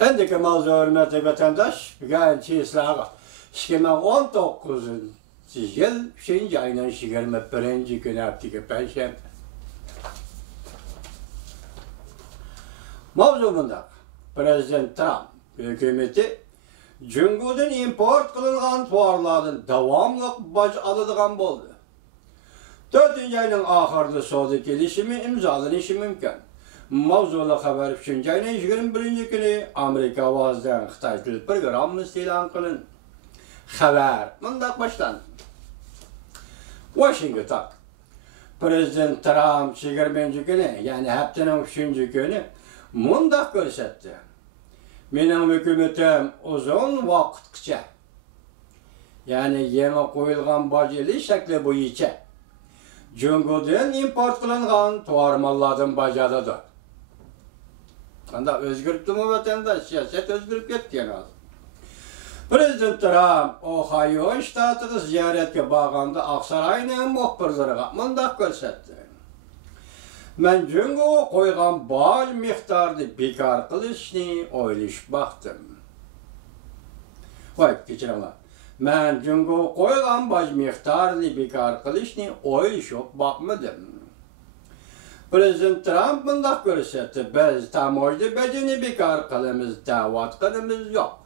Endiki mavzu hürmetli vatandaş, bugün sizlerge 2019 yıl 3. ayının 21. günü haftıki Perşembe. Mavzu bunda Prezident Trump hükümeti Cumhur'dan import kılıngan tuarlardan davamlı baş alıdığan boldu. 4. ayının ahırda soğudu gelişimi imzalanışı mümkün. Mavzulu haber 3. ayının 21. günü Amerika avazdan Xitay Tülüp programını ilan kılın. Haber mındak başlandı. Washington. Prezident Trump 20. günü yani haftanın 3. günü mındak görsetti. Benim hükümetim uzun vakitçe yani yeme koyulgan bacılı şekli boyunca Cumhur'dan import kılıngan tuar mallardan bacalıdır. Anda özgürlüktü mü vatandaş? Siyaset özgürlük ketken az. Prezident Trump Ohio ştatını ziyaretke bağında Aksaray'ın muhbirleriga mındak görsetti. Men Cumhur'a koygan baj miktarını bekar kılışını oylayıp baktım. Vay geçirimler. Men Cumhur'a koygan baj miktarını bekar kılışını oylayıp bakmadım. Prezident Trump mındak görsetti. Biz tamoyda becini bekar kılımız, davat kılımız yok.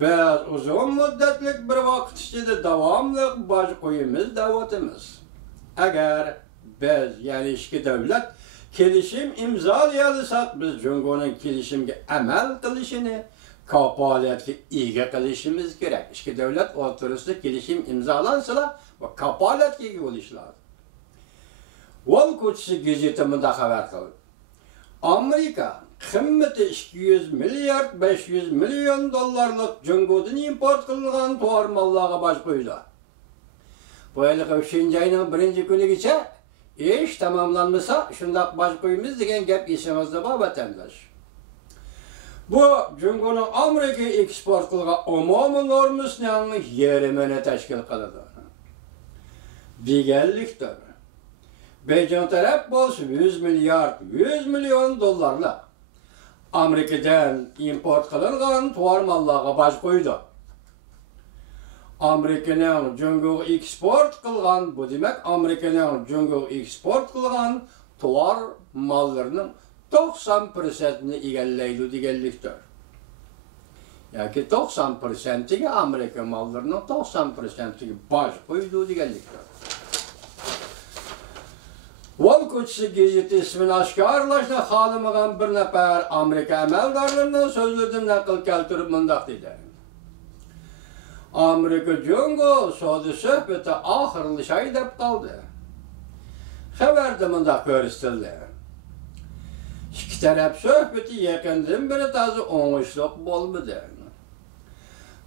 Biz uzun müddetlik bir vakit içinde devamlı baj koyumuz, davatımız. Eğer biz yani iki devlet kelişim imzalayalıysak biz Cumhur'un kelişimge amel kılışını kapaletki iyice kılışımız gerek. İki devlet oturusunda kelişim imzalansalar ve kapaletki iyi oluşlar. Wall Street gazeteminde haber kıldı. Amerika kıymeti 200 milyar 500 milyon dolarlık Cumhur'dan import kılıngan tuar mallarga baş koydu. Bu yılki 3. ayının 1. günü geçe iş tamamlanmasa şundak baş koyumuz degen gap esimizde var vatandaş. Bu Cumhur'un Amerika'ya eksport kılgan umumun normasının yerimini teşkil kılıdır. Digelliktir. Beijing taraf bolsa 100 milyon dolarla Amerika'dan import kılıngan tuar mallarga baş koydu. Amerika'nın Cumhur'a eksport kılgan, bu demek Amerika'nın Cumhur'a eksport kılgan tuar mallarının 90%'ni egelleydi degelliktir. Yani 90%'i Amerika mallarının 90%'i baş koydu degelliktir. Wall Street gazeti ismini aşkarlaşına halımıgan bir nefer Amerika emeldarlarının sözlerden nakıl keltirip mındak dedi. Amerika Cumhur'u soğudu söhbeti ahırlı şey dep kaldı. Haberde mındak görüstüldü. İki taraf söhbeti yakından beri tazı oңuşluk bolmadı.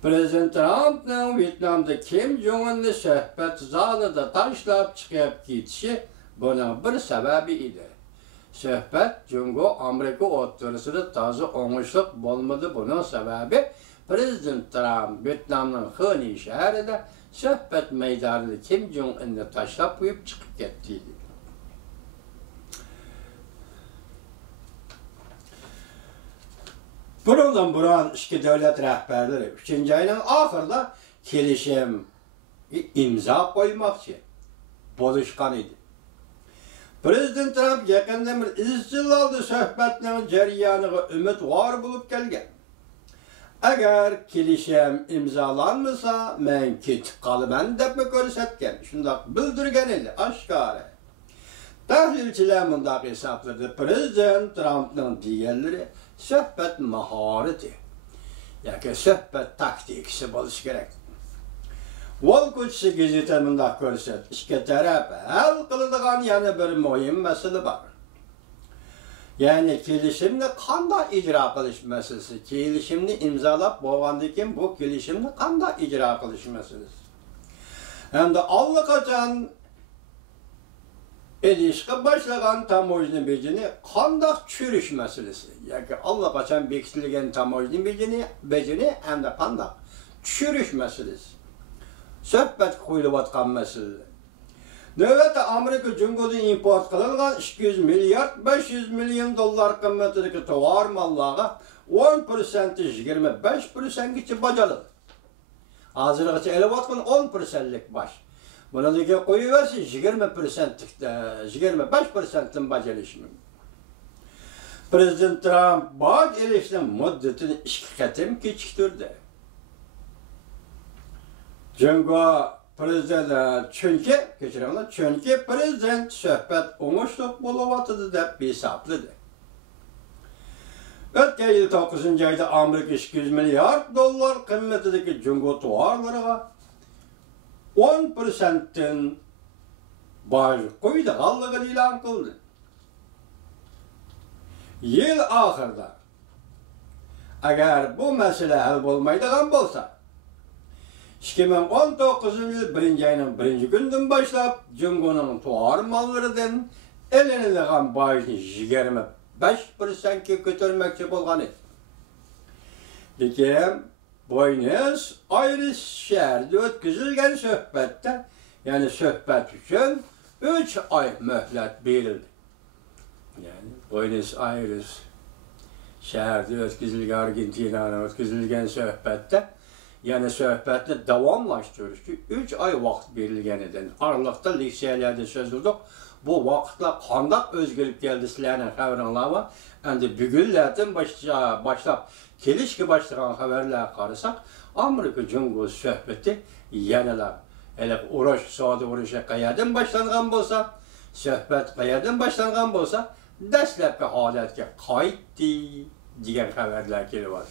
Prezident Trump'ın Vietnam'da Kim Jong-un'la söhbet zalida taşlap çıkıp gitişi buna bir sebebi idi. Söhbet Cumhur Amerika oturusunda tazı oңuşluk bolmadı. Bunun sebebi Prezident Trump Vietnam'ın Hue şehrinde söhbet meydanında Kim Jong-un'la taşlap koyup çıkıp gittiydi. Bundan buran iki devlet rehberleri 3. ayının ahırda kelişim imza koymakçı buluşkan idi. Prezident Trump yakında bir izcil aldı söhbetinin cereyanıga ümit var bulup gelgen. Eğer kelişim imzalanmasa men ketip kalımen dep mi görsetken, şundak bildirgen idi aşkare. Tahlilçiler mındak hesapladı. Prezident Trump'ın diğerleri söhbet mahareti, yani söhbet taktikisi buluş gerek. Wall Street gazeteminde görset, iki taraf hal kılıdığan yani bir mühim mesele var. Yani kelişimni kanda icra kılış meselesi, kelişimni imzalap boğandıkken bu kelişimni kanda icra kılış meselesi. Hem de allakaçan ilişki başlayan tamoyni becini kandak çürüş meselesi. Yani allakaçan bekitilgen tamoyni becini hem de kandak çürüş meselesi. Söhbet koyulup atkan mesele. Növbette Amerika Cumhuriyeti import kılıngan 200 milyar 500 milyon dolar kıymetindeki tovar mallara 10% 25% geçe bacalı. Hazırlıkçı ele batkın 10%'lik baş. Buna da koyuverse 25%'ın bacalışımı. Prezident Trump bac elişinin müddetini 2 ketim keçiktirdi. Çünkü prezident söhbet oңuşluq boluvatıdı dep hesapladı. Ötken yıl 9. ayda Amerika 200 milyar dolar kıymetindeki Cumhur tovarlarına 10%'ın baş koyduğunu ilan kıldı. Yıl ahırda eğer bu mesele hal olmaydıgan bolsa 2019 yıl 1. ayının 1. günden başlap Cumhur'un tovar mallarından elenilgan bayını 25%'e kötürmekçi bolgan edi. Lekin Buenos Aires şehirde ötküzülgen söhbette, yani söhbet için 3 ay möhlet verildi. Yani Buenos Aires şehirde ötküzülgen, Argentina'nın ötküzülgen söhbette, yani söhbetini davamlaştırır ki 3 ay vakt verilgeninden aralıkta liksiyelerde söz vurduk. Bu vaktla kandak özgürlük geldi sizlerinin haberler var. Endi bugünlerden başlap kelişki başlayan haberler karısak Amerika Cumhuriyeti söhbeti yeniler. Hele uğraş, Saudi uğraşı qayadan başlangan bolsa, söhbet qayadan başlangan bolsa, dastlabki holatga qaytdi degan haberlar kelib var.